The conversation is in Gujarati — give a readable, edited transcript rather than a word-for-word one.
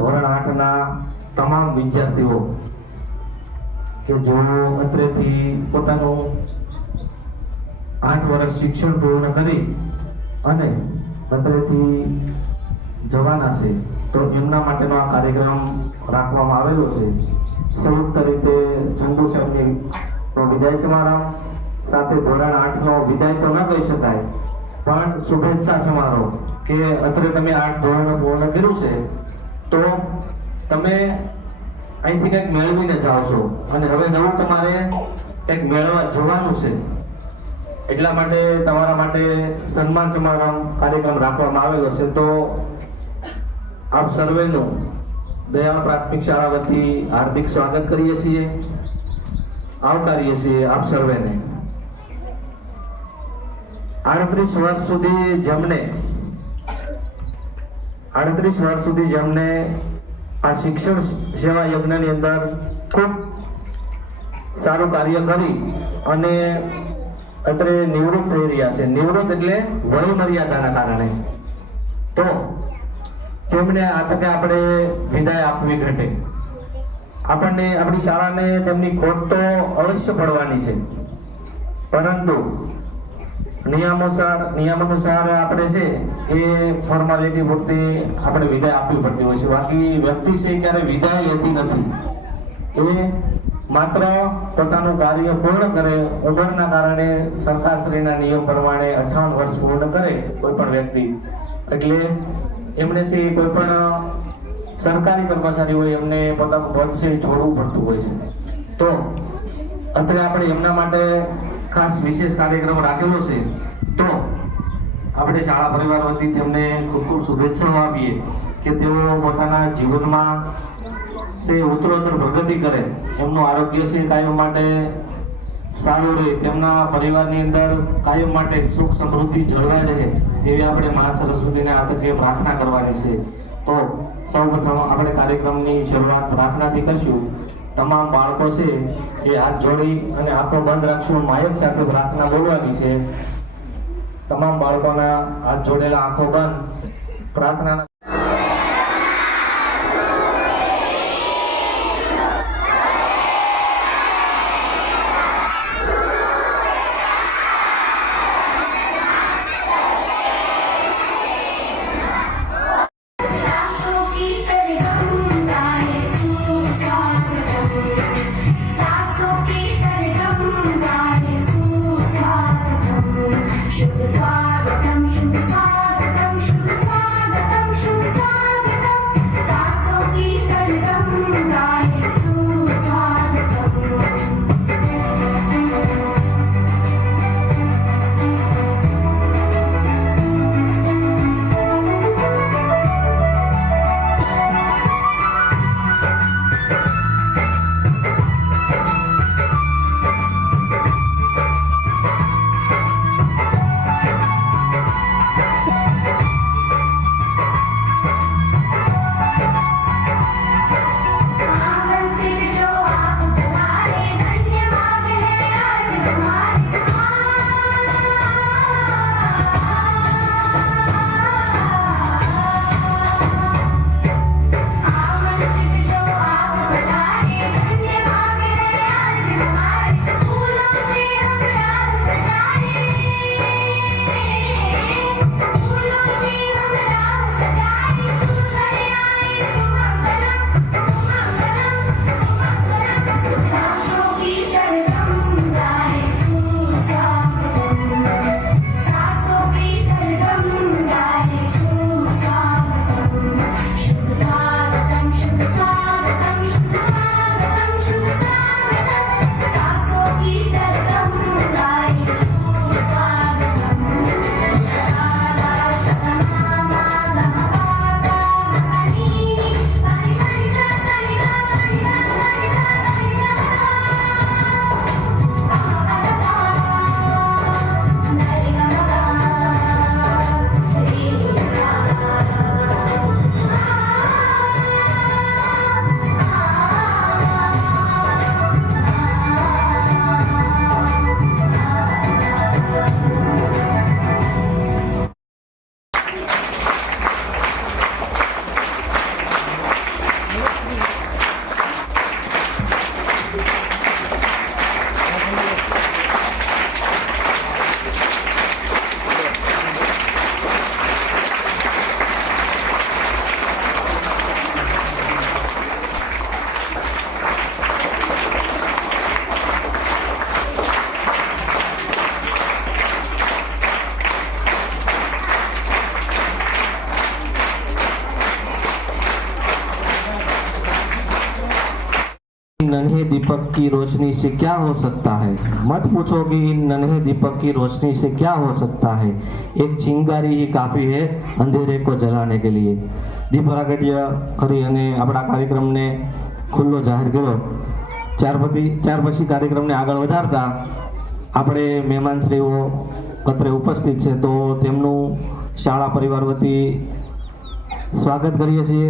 ધોરણ 8ના તમામ વિદ્યાર્થીઓ કે જેઓ અત્રેથી પોતાનું 8 વર્ષ શિક્ષણ પૂર્ણ કરી અને અત્રેથી જવાના છે, તો એમના માટેનો આ કાર્યક્રમ રાખવામાં આવેલો છે. સંયુક્ત રીતે જંબુ સાહેબની વિદાય સમારંભ સાથે ધોરણ 8નો વિદાય તો ન કહી શકાય, પણ શુભેચ્છા સમારોહ કે અત્રે તમે 8 ધોરણ પૂર્ણ કર્યું છે તો તમે અહીંથી કંઈક મેળવીને જાઓ છો અને હવે નવું તમારે કંઈક મેળવવા જવાનું છે. એટલા માટે તમારા માટે સન્માન સમારંભ કાર્યક્રમ રાખવામાં આવેલો છે. તો આપ સર્વેનું દયાળ પ્રાથમિક શાળા વતી હાર્દિક સ્વાગત કરીએ છીએ, આવકારીએ છીએ આપ સર્વેને. 38 વર્ષ સુધી જેમને આ શિક્ષણ સેવા યજ્ઞની અંદર ખૂબ સારું કાર્ય કરી અને અત્રે નિવૃત્ત થઈ રહ્યા છે. નિવૃત્ત એટલે વય મર્યાદાના કારણે. તો તેમને આ તકે આપણે વિદાય આપવી ઘટે. આપણને આપણી શાળાને તેમની ખોટ તો અવશ્ય પડવાની છે, પરંતુ નિયમાનુસાર આપણે છે એ ફોર્માલિટી પૂરતી આપણે વિદાય આપવી પડતી હોય છે. બાકી વ્યક્તિ છે ક્યારે વિદાય લેતી નથી. એ માત્ર પોતાનું કાર્ય પૂર્ણ કરે. ઉંમરના કારણે સરકારશ્રીના નિયમ પ્રમાણે 58 વર્ષ પૂર્ણ કરે કોઈ પણ વ્યક્તિ, એટલે એમણે છે કોઈ પણ સરકારી કર્મચારી હોય એમને પોતાનું પદ છે છોડવું પડતું હોય છે. તો અત્યારે આપણે એમના માટે ખાસ વિશેષ કાર્યક્રમ રાખેલો છે. તો આપણે શાળા પરિવાર વતી તેમને ખૂબ ખૂબ શુભેચ્છાઓ આપીએ કે તેઓ પોતાના જીવનમાં છે ઉત્તરોત્તર પ્રગતિ કરે, એમનું આરોગ્ય છે કાયમ માટે સારું રહે, તેમના પરિવારની અંદર કાયમ માટે સુખ સમૃદ્ધિ જળવાઈ રહે તેવી આપણે મા સરસ્વતીને આ તકે પ્રાર્થના કરવાની છે. તો સૌપ્રથમ આપણે કાર્યક્રમની શરૂઆત પ્રાર્થનાથી કરશું. તમામ બાળકો છે એ હાથ જોડી અને આંખો બંધ રાખશું. માયક સાથે પ્રાર્થના બોલવાની છે. તમામ બાળકોના હાથ જોડેલા, આંખો બંધ, પ્રાર્થના Shubh swagatam, shubh swagatam, shubh swagatam, shubh नन्हे दीपक की रोशनी से क्या हो सकता है, मत पूछो कि इन नन्हे दीपक की रोशनी से क्या हो सकता है, एक चिंगारी ही काफी है अंधेरे को जलाने के लिए। દીપ પ્રાગટ્ય કરી અને આપણા કાર્યક્રમને ખુલ્લો જાહેર કર્યો। ત્યાર પછી કાર્યક્રમને આગળ વધારતા આપણે મહેમાનશ્રીઓ કતરે ઉપસ્થિત છે તો તેમનું શાળા પરિવાર વતી સ્વાગત કરીએ છીએ।